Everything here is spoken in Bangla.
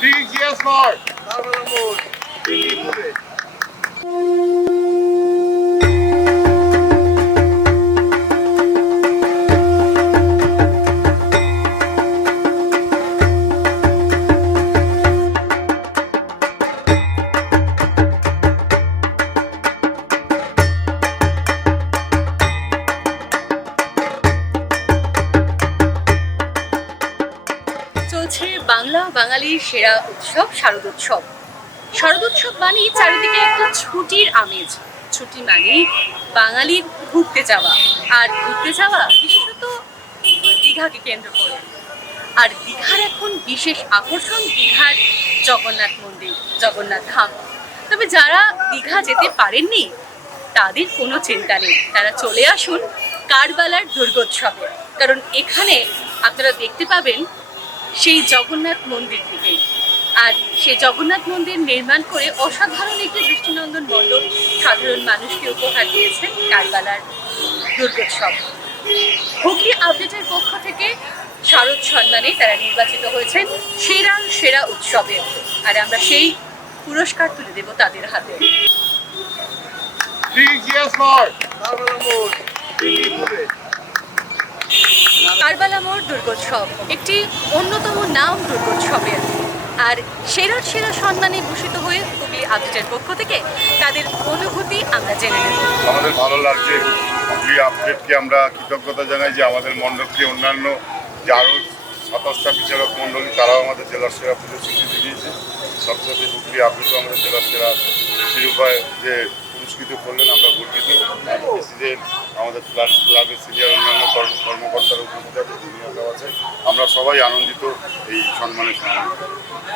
Please, yes, Lord. চলছে বাংলা বাঙালির সেরা উৎসব, শারদোৎসব। শারদোৎসব মানেই চারিদিকে একটা ছুটির আমেজ। ছুটি মানেই বাঙালির ঘুরতে যাওয়া। আর ঘুরতে যাওয়া বিশেষত দীঘাকে কেন্দ্র করে। আর দীঘার এখন বিশেষ আকর্ষণ দীঘার জগন্নাথ মন্দির, জগন্নাথ ধাম। তবে যারা দীঘা যেতে পারেননি, তাদের কোনো চিন্তা নেই। তারা চলে আসুন কারবালার দুর্গোৎসবে। কারণ এখানে আপনারা দেখতে পাবেন সেই জগন্নাথ মন্দির থেকে। আর সেই জগন্নাথ মন্দির নির্মাণ করে অসাধারণ একটি দৃষ্টিনন্দন মণ্ডপ সাধারণ মানুষকে উপহার দিয়েছেন কারবালার দুর্গোৎসব। হুগলি আপডেটের পক্ষ থেকে শারদ সম্মানে তারা নির্বাচিত হয়েছেন সেরা সেরা উৎসবে। আর আমরা সেই পুরস্কার তুলে দেব তাদের হাতে। কারবালা মোড় দুর্গোৎসব, একটি অন্যতম নাম দুর্গোৎসবের। আর সেরা সেরা সম্মানে ভূষিত হয়ে হুগলি আপডেটের পক্ষ থেকে তাদের অনুভূতি আমরা জেনে নেব। আমাদের ভালো লাগছে, হুগলি আপডেটকে আমরা কৃতজ্ঞতা জানাই যে আমাদের মণ্ডপকে অন্যান্য যে আরও সাতাশটা বিচারক মণ্ডলী, তারাও আমাদের জেলার সেরা পুজো স্বীকৃতি দিয়েছে। সাথে হুগলি আপডেটও আমাদের জেলার সেরা শিরোপায় যে পুরস্কৃত করলেন আমরা গর্বিত। প্রেসিডেন্ট আমাদের ক্লাব ক্লাবের সিনিয়র অন্যান্য কর্ম- কর্মকর্তারা উপস্থিত আছে আছে। আমরা সবাই আনন্দিত, এই সম্মানের সম্মানিত